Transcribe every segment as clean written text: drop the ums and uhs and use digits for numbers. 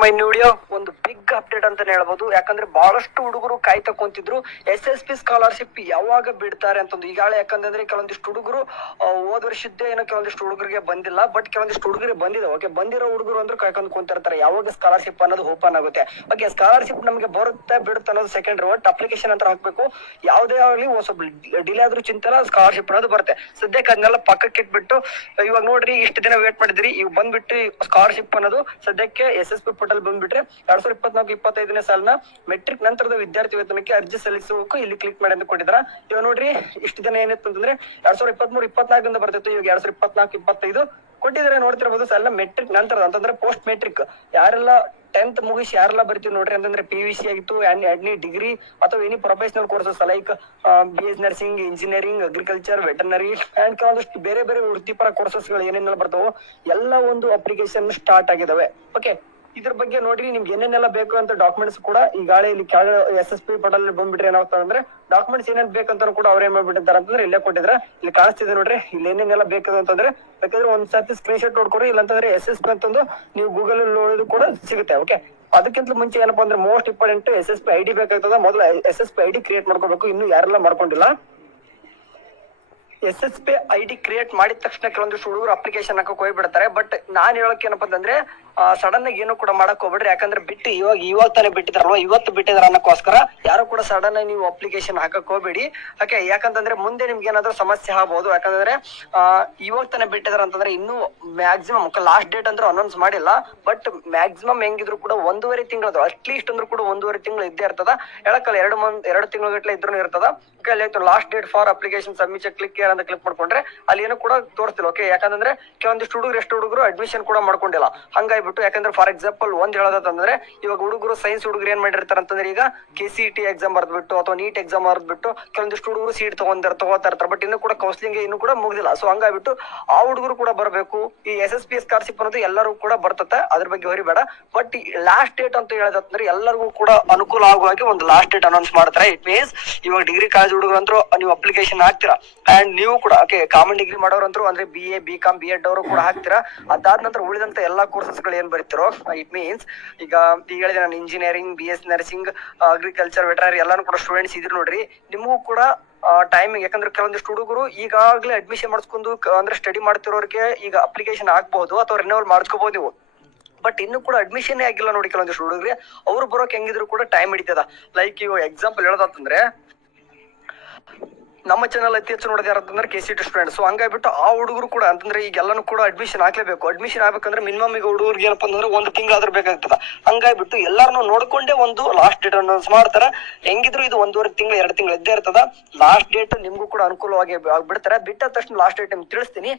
My new video. ಒಂದು big update ಅಂತಾನೆ ಹೇಳ್ಬೋದು. ಯಾಕಂದ್ರೆ ಬಹಳಷ್ಟು ಹುಡುಗರು ಕಾಯ್ತಾ ಕುಂತಿದ್ರು SSP ಸ್ಕಾಲರ್ಶಿಪ್ ಯಾವಾಗ ಬಿಡ್ತಾರೆ ಅಂತಂದು. ಈಗಾಗಲೇ ಯಾಕಂದ್ರೆ ಕೆಲವೊಂದಿಷ್ಟು ಹುಡುಗರು ಹೋದ ವರ್ಷದ್ದೇ ಏನೋ ಕೆಲವೊಂದಿಷ್ಟು ಹುಡುಗರಿಗೆ ಬಂದಿಲ್ಲ, ಬಟ್ ಕೆಲವೊಂದಿಷ್ಟು ಹುಡುಗರಿಗೆ ಬಂದಿದೆ. ಓಕೆ, ಬಂದಿರೋ ಹುಡುಗರು ಅಂದ್ರೆ ಕಾಯ್ಕೊಂಡು ಕುಂತಿರ್ತಾರೆ ಯಾವಾಗ ಸ್ಕಾಲರ್ಶಿಪ್ ಅನ್ನೋದು ಓಪನ್ ಆಗುತ್ತೆ. ಓಕೆ, ಸ್ಕಾಲರ್ಶಿಪ್ ನಮಗೆ ಬರುತ್ತೆ ಬಿಡುತ್ತೆ ಅನ್ನೋದು ಸೆಕೆಂಡ್ರಿ. ಒಟ್ಟು ಅಪ್ಲಿಕೇಶನ್ ಅಂತ ಹಾಕ್ಬೇಕು. ಯಾವುದೇ ಆಗಲಿ ಸ್ವಲ್ಪ ಡಿಲೇ ಆದ್ರೂ ಚಿಂತೆ ಇಲ್ಲ, ಸ್ಕಾಲರ್ಶಿಪ್ ಅನ್ನೋದು ಬರುತ್ತೆ. ಸದ್ಯಕ್ಕೆ ಅದನ್ನೆಲ್ಲ ಪಕ್ಕಕ್ಕೆ ಇಟ್ಬಿಟ್ಟು ಇವಾಗ ನೋಡ್ರಿ, ಇಷ್ಟು ದಿನ ವೇಟ್ ಮಾಡಿದ್ರಿ, ಇವ್ ಬಂದ್ಬಿಟ್ಟು ಸ್ಕಾಲರ್ಶಿಪ್ ಅನ್ನೋದು ಸದ್ಯಕ್ಕೆ SSP ಪೋರ್ಟಲ್ ಬಂದ್ಬಿಟ್ರೆ 2024-25ನೇ ಸಾಲಿನ ಮೆಟ್ರಿಕ್ ನಂತರದ ವಿದ್ಯಾರ್ಥಿ ವೇತನಕ್ಕೆ ಅರ್ಜಿ ಸಲ್ಲಿಸಬೇಕು. ಇಲ್ಲಿ ಕ್ಲಿಕ್ ಮಾಡಿ ಅಂತ ಕೊಟ್ಟಿದ್ರ. ಇವಾಗ ನೋಡ್ರಿ, ಇಷ್ಟು ದಿನ ಏನಿತ್ತು ಅಂತಂದ್ರೆ 2023-24 ಬರ್ತಿತ್ತು. ಇವಾಗ 2024-25 ಕೊಟ್ಟಿದ್ರೆ ನೋಡ್ತಿರ್ಬೋದು. ಸಾಲಿನ ಮೆಟ್ರಿಕ್ ನಂತರದ ಅಂತಂದ್ರೆ ಪೋಸ್ಟ್ ಮೆಟ್ರಿಕ್ ಯಾರೆಲ್ಲ 10th ಮುಗಿಸಿ ಯಾರೆಲ್ಲ ಬರ್ತೀವಿ ನೋಡ್ರಿ, ಅಂತಂದ್ರೆ PVC ಆಗಿತ್ತು, ಎನಿ ಡಿಗ್ರಿ ಅಥವಾ any professional courses like BS nursing, engineering, agriculture, veterinary and ಕೆಲವೊಂದಿಷ್ಟು ಬೇರೆ ಬೇರೆ ವೃತ್ತಿಪರ ಕೋರ್ಸಸ್ ಗಳು ಏನೇನೆಲ್ಲ ಬರ್ತಾವೋ ಎಲ್ಲ ಒಂದು ಅಪ್ಲಿಕೇಶನ್ ಸ್ಟಾರ್ಟ್ ಆಗಿದಾವೆ. ಓಕೆ, ಇದ್ರ ಬಗ್ಗೆ ನೋಡ್ರಿ, ನಿಮ್ಗೆ ಏನೇನೆಲ್ಲ ಬೇಕು ಅಂತ ಡಾಕ್ಯುಮೆಂಟ್ಸ್ ಕೂಡ ಈಗಾಗಲೇ ಇಲ್ಲಿ SSP ಪೋರ್ಟಲ್ ಬಂದ್ಬಿಟ್ರೆ ಏನಾಗ್ತದೆ ಅಂದ್ರೆ ಡಾಕ್ಯುಮೆಂಟ್ಸ್ ಏನೇನ್ ಬೇಕಂತ ಕೂಡ ಅವ್ರು ಏನ್ ಮಾಡ್ಬಿಟ್ಟಿರ್ತಾರೆ ಅಂತಂದ್ರೆ ಇಲ್ಲೇ ಕೊಟ್ಟಿದ್ರೆ ಇಲ್ಲಿ ಕಾಣಿಸ್ತಿದೆ ನೋಡ್ರಿ. ಇಲ್ಲಿ ಏನೇನೆಲ್ಲ ಬೇಕು ಅಂತಂದ್ರೆ ಬೇಕಾದ್ರೆ ಒಂದ್ಸತಿ ಸ್ಕ್ರೀನ್ ಶಾಟ್ ನೋಡ್ಕೊರಿ, ಇಲ್ಲಾಂತಂದ್ರೆ SSP ಅಂತಂದು ನೀವು ಗೂಗಲ್ ಅಲ್ಲಿ ನೋಡೋದು ಕೂಡ ಸಿಗುತ್ತೆ. ಓಕೆ, ಅದಕ್ಕಿಂತ ಮುಂಚೆ ಏನಪ್ಪಾ ಅಂದ್ರೆ ಮೋಸ್ಟ್ ಇಂಪಾರ್ಟೆಂಟ್ SSP ID ಬೇಕಾಗ್ತದ. ಮೊದಲು SSP ID ಕ್ರಿಯೇಟ್ ಮಾಡ್ಕೋಬೇಕು, ಇನ್ನು ಯಾರೆಲ್ಲ ಮಾಡ್ಕೊಂಡಿಲ್ಲ. SSP ID ಕ್ರಿಯೇಟ್ ಮಾಡಿದ ತಕ್ಷಣ ಕೆಲವೊಂದಿಷ್ಟು ಹುಡುಗರು ಅಪ್ಲಿಕೇಶನ್ ಹಾಕಕ್ ಹೋಗ್ಬಿಡ್ತಾರೆ. ಬಟ್ ನಾನ್ ಹೇಳಕ್ ಏನಪ್ಪಾ ಅಂತಂದ್ರೆ ಸಡನ್ ಆಗಿ ಏನು ಕೂಡ ಮಾಡಕ್ ಹೋಗ್ಬಿಡ್ರಿ. ಯಾಕಂದ್ರೆ ಬಿಟ್ಟು ಇವಾಗ ತಾನೇ ಬಿಟ್ಟಿದಾರಲ್ವಾ, ಇವತ್ತು ಬಿಟ್ಟಿದಾರ ಅನ್ನಕ್ಕೋಸ್ಕರ ಯಾರು ಕೂಡ ಸಡನ್ ಆಗಿ ನೀವು ಅಪ್ಲಿಕೇಶನ್ ಹಾಕಕ್ ಹೋಗ್ಬೇಡಿ. ಓಕೆ, ಯಾಕಂತಂದ್ರೆ ಮುಂದೆ ನಿಮ್ಗೆ ಏನಾದ್ರು ಸಮಸ್ಯೆ ಆಗ್ಬಹುದು. ಯಾಕಂದ್ರೆ ಇವಾಗ ತಾನೇ ಬಿಟ್ಟಿದಾರ ಅಂತಂದ್ರೆ ಇನ್ನು ಮ್ಯಾಕ್ಸಿಮಮ್ ಲಾಸ್ಟ್ ಡೇಟ್ ಅಂದ್ರೆ ಅನೌನ್ಸ್ ಮಾಡಿಲ್ಲ. ಬಟ್ ಮ್ಯಾಕ್ಸಿಮಮ್ ಹೆಂಗಿದ್ರು ಕೂಡ 1.5 ತಿಂಗಳದು ಅಟ್ಲೀಸ್ಟ್ ಅಂದ್ರೂ ಕೂಡ 1.5 ತಿಂಗಳು ಇದ್ದೇ ಇರ್ತದ. ಹೇಳಕ್ಕಲ್ಲ 2 ತಿಂಗಳ ಗಟ್ಟಲೆ ಇದ್ರೂ ಇರ್ತದ. ಓಕೆ, ಅಲ್ಲಿ last date for application submission click ಅಂತ ಕ್ಲಿಕ್ ಮಾಡ್ಕೊಂಡ್ರೆ ಅಲ್ಲಿ ಏನು ಕೂಡ ತೋರಿಸ್ತಿಲ್ಲ. ಓಕೆ, ಯಾಕಂದ್ರೆ ಕೆಲವೊಂದಿಷ್ಟು ಹುಡುಗರು ಅಡ್ಮಿಷನ್ ಕೂಡ ಮಾಡ್ಕೊಂಡಿಲ್ಲ. ಹಂಗಾಗ್ಬಿಟ್ಟು ಯಾಕಂದ್ರೆ ಫಾರ್ ಎಕ್ಸಾಂಪಲ್ ಒಂದ್ ಹೇಳೋದಂದ್ರೆ ಇವಾಗ ಹುಡುಗರು ಸೈನ್ಸ್ ಹುಡುಗರು ಏನ್ ಮಾಡಿರ್ತಾರೆ ಅಂತಂದ್ರೆ ಈಗ KCET ಎಕ್ಸಾಮ್ ಬರ್ದ್ಬಿಟ್ಟು ಅಥವಾ ನೀಟ್ ಎಕ್ಸಾಮ್ ಬರ್ದ್ಬಿಟ್ಟು ಕೆಲವೊಂದಿಷ್ಟು ಹುಡುಗರು ಸೀಟ್ ತಗೋತಾ ಇರ್ತಾರೆ. ಬಟ್ ಇನ್ನು ಕೂಡ ಕೌನ್ಸಿಲಿಂಗ್ ಇನ್ನು ಕೂಡ ಮುಗಿದಿಲ್ಲ. ಸೊ ಹಂಗಾಗ್ಬಿಟ್ಟು ಆ ಹುಡುಗರು ಕೂಡ ಬರಬೇಕು. ಈ SSP ಸ್ಕಾಲರ್ಶಿಪ್ ಅನ್ನೋದು ಎಲ್ಲರೂ ಕೂಡ ಬರ್ತದೆ, ಅದ್ರ ಬಗ್ಗೆ ಹೊರಿಬೇಡ. ಬಟ್ ಲಾಸ್ಟ್ ಡೇಟ್ ಅಂತ ಹೇಳೋದಂದ್ರೆ ಎಲ್ಲರಿಗೂ ಕೂಡ ಅನುಕೂಲ ಆಗುವಾಗೆ ಒಂದು ಲಾಸ್ಟ್ ಡೇಟ್ ಅನೌನ್ಸ್ ಮಾಡ್ತಾರೆ. ಇಟ್ ಮೀನ್ಸ್ ಇವಾಗ ಡಿಗ್ರಿ ಕಾಲೇಜ್ ಹುಡುಗರು ಅಂತೂ ನೀವು ಅಪ್ಲಿಕೇಶನ್ ಹಾಕ್ತೀರಾ ಅಂಡ್ ನೀವು ಕೂಡ ಓಕೆ ಕಾಮನ್ ಡಿಗ್ರಿ ಮಾಡೋರಂತೂ ಅಂದ್ರೆ BA BCom B.Ed ಅವರು ಕೂಡ ಹಾಕ್ತೀರಾ. ಅದಾದ ನಂತರ ಉಳಿದಂತ ಎಲ್ಲಾ ಕೋರ್ಸಸ್ ಗಳು ಏನ್ ಬರೀತಿರೋ ಇಟ್ ಮೀನ್ಸ್ ಈಗ ಹೇಳಿದೆ ನಾನು engineering, BS nursing, agriculture, veterinary ಎಲ್ಲಾನು ಕೂಡ ಸ್ಟೂಡೆಂಟ್ಸ್ ಇದ್ರು ನೋಡ್ರಿ, ನಿಮಗೂ ಕೂಡ ಟೈಮಿಂಗ್. ಯಾಕಂದ್ರೆ ಕೆಲವೊಂದಿಷ್ಟು ಹುಡುಗರು ಈಗಾಗಲೇ ಅಡ್ಮಿಷನ್ ಮಾಡಿಸ್ಕೊಂಡು ಅಂದ್ರೆ ಸ್ಟಡಿ ಮಾಡ್ತಿರೋರಿಗೆ ಈಗ ಅಪ್ಲಿಕೇಶನ್ ಹಾಕ್ಬಹುದು ಅಥವಾ ರಿನ್ಯೂವಲ್ ಮಾಡ್ಕೋಬಹುದು ನೀವು. ಬಟ್ ಇನ್ನು ಕೂಡ ಅಡ್ಮಿಷನ್ ಆಗಿಲ್ಲ ನೋಡಿ ಕೆಲವೊಂದಿಷ್ಟು ಹುಡುಗರಿಗೆ, ಅವ್ರು ಬರೋಕೆ ಹೆಂಗಿದ್ರು ಕೂಡ ಟೈಮ್ ಹಿಡಿತದ. ಲೈಕ್ ಇವಾಗ ಎಕ್ಸಾಂಪಲ್ ಹೇಳೋದಂತಂದ್ರೆ ನಮ್ಮ ಚಾನಲ್ ಅತಿ ಹೆಚ್ಚು ನೋಡೋದು ಯಾರಂತಂದ್ರೆ KCET ಸ್ಟೂಡೆಂಟ್ಸ್. ಸೊ ಹಂಗಾಗ್ಬಿಟ್ಟು ಆ ಹುಡುಗರು ಕೂಡ ಅಂತಂದ್ರೆ ಈಗ ಎಲ್ಲಾನು ಕೂಡ ಅಡ್ಮಿಷನ್ ಹಾಕ್ಲೇಬೇಕು. ಅಡ್ಮಿಷನ್ ಆಗ್ಬೇಕಂದ್ರೆ ಮಿನಿಮಮ್ ಈಗ ಹುಡುಗರಿಗೆ ಏನಪ್ಪಾ ಅಂತಂದ್ರೆ 1 ತಿಂಗಳಾದ್ರೂ ಬೇಕಾಗ್ತದ. ಹಂಗಾಗ್ಬಿಟ್ಟು ಎಲ್ಲಾರನ್ನು ನೋಡ್ಕೊಂಡೇ ಒಂದು ಲಾಸ್ಟ್ ಡೇಟ್ ಅನೌನ್ಸ್ ಮಾಡ್ತಾರೆ. ಹೆಂಗಿದ್ರು ಇದು 1.5 ತಿಂಗಳು 2 ತಿಂಗಳು ಇದ್ದೇ ಇರ್ತದ. ಲಾಸ್ಟ್ ಡೇಟ್ ನಿಮ್ಗೂ ಕೂಡ ಅನುಕೂಲವಾಗಿ ಬಿಡ್ತಾರೆ. ಬಿಟ್ಟ ತಕ್ಷಣ ಲಾಸ್ಟ್ ಡೇಟ್ ನಿಮ್ಗೆ ತಿಳಿಸ್ತೀನಿ.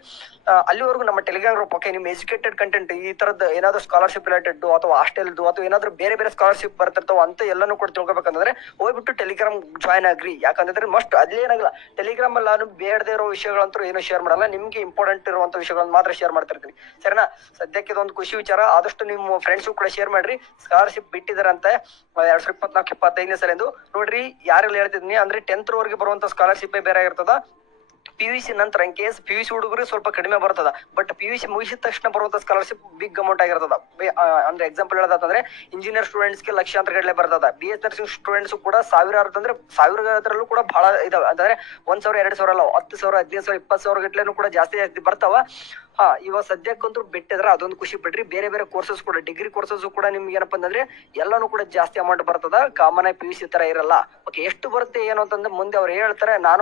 ಅಲ್ಲಿವರೆಗೂ ನಮ್ಮ ಟೆಲಿಗ್ರಾಮ್ ಗ್ರೂಪ್ ಓಕೆ, ನಿಮ್ ಎಜುಕೇಟೆಡ್ ಕಂಟೆಂಟ್ ಈ ತರದ್ದು ಏನಾದ್ರು ಸ್ಕಾಲರ್ಶಿಪ್ ರಿಲೇಟೆಡ್ ಅಥವಾ ಹಾಸ್ಟೆಲ್ದು ಅಥವಾ ಏನಾದ್ರು ಬೇರೆ ಬೇರೆ ಸ್ಕಾಲರ್ಶಿಪ್ ಬರ್ತಿರ್ತಾವ ಅಂತ ಎಲ್ಲಾನು ಕೂಡ ತಿಳ್ಕೊಬೇಕಂದ್ರೆ ಹೋಗ್ಬಿಟ್ಟು ಟೆಲಿಗ್ರಾಮ್ ಜಾಯ್ನ್ ಆಗ್ರಿ. ಯಾಕಂದ್ರೆ ಮಸ್ಟ್ ಅಲ್ಲೇನಾಗಲ್ಲ ಟೆಲಿಗ್ರಾಮ್ ಅಲ್ಲಿ ನಾನು ಬೇಡದೇ ಇರೋ ವಿಷಯಗಳಂತೂ ಏನು ಶೇರ್ ಮಾಡಲ್ಲ. ನಿಮ್ಗೆ ಇಂಪಾರ್ಟೆಂಟ್ ಇರುವಂತ ವಿಷಯಗಳನ್ನ ಮಾತ್ರ ಶೇರ್ ಮಾಡ್ತಿರ್ತೀನಿ. ಸರಿನಾ? ಸದ್ಯಕ್ಕೆ ಇದೊಂದು ಖುಷಿ ವಿಚಾರ. ಆದಷ್ಟು ನಿಮ್ಮ ಫ್ರೆಂಡ್ಸ್ ಕೂಡ ಶೇರ್ ಮಾಡ್ರಿ. ಸ್ಕಾಲರ್ಶಿಪ್ ಬಿಟ್ಟಿದಾರಂತೆ 2024-25ನೇ ಸಾಲಿಂದು. ನೋಡ್ರಿ, ಯಾರೆಲ್ಲ ಹೇಳ್ತಿದ್ನಿ ಅಂದ್ರೆ 10th ವರೆಗೆ ಬರುವಂತ ಸ್ಕಾಲರ್ಶಿಪ್ ಬೇರೆ ಆಗಿರ್ತದ. PVC ನಂತರ ಇನ್ ಕೇಸ್ PVC ಹುಡುಗರು ಸ್ವಲ್ಪ ಕಡಿಮೆ ಬರ್ತದ. ಬಟ್ PVC ಮುಗಿಸಿದ ತಕ್ಷಣ ಬರುವಂತ ಸ್ಕಾಲರ್ಶಿಪ್ ಬಿಗ್ ಅಮೌಂಟ್ ಆಗಿರ್ತದ. ಅಂದ್ರೆ ಎಕ್ಸಾಂಪಲ್ ಹೇಳೋದಂದ್ರೆ ಇಂಜಿನಿಯರ್ ಸ್ಟೂಡೆಂಟ್ಸ್ಗೆ ಲಕ್ಷಾಂತರ ಗಟ್ಟಲೆ ಬರ್ತದ. BS ನರ್ಸಿಂಗ್ ಸ್ಟೂಡೆಂಟ್ಸ್ ಕೂಡ ಸಾವಿರಾರು ಅಂದ್ರೆ ಸಾವಿರದಲ್ಲೂ ಕೂಡ ಬಹಳ ಇದಾವೆ. ಅಂದ್ರೆ 1,000 2,000 ಅಲ್ಲ, 10,000 15,000 20,000 ಗಟ್ಟಲೆನೂ ಕೂಡ ಜಾಸ್ತಿ ಬರ್ತಾವ. ಇವಾಗ ಸದ್ಯಕ್ಕಂತೂ ಬಿಟ್ಟಿದ್ರೆ ಅದೊಂದು ಖುಷಿ ಪಡ್ರಿ. ಬೇರೆ ಬೇರೆ ಕೋರ್ಸಸ್ ಕೂಡ ಡಿಗ್ರಿ ಕೋರ್ಸಸ್ ಕೂಡ ನಿಮ್ಗೆ ಏನಪ್ಪಾ ಅಂತಂದ್ರೆ ಎಲ್ಲಾನು ಕೂಡ ಜಾಸ್ತಿ ಅಮೌಂಟ್ ಬರ್ತದ. ಕಾಮನ್ ಆಗಿ PVC ತರ ಇರಲ್ಲ. ಓಕೆ, ಎಷ್ಟು ಬರುತ್ತೆ ಏನು ಅಂತಂದ್ರೆ ಮುಂದೆ ಅವ್ರು ಹೇಳ್ತಾರೆ. ನಾನು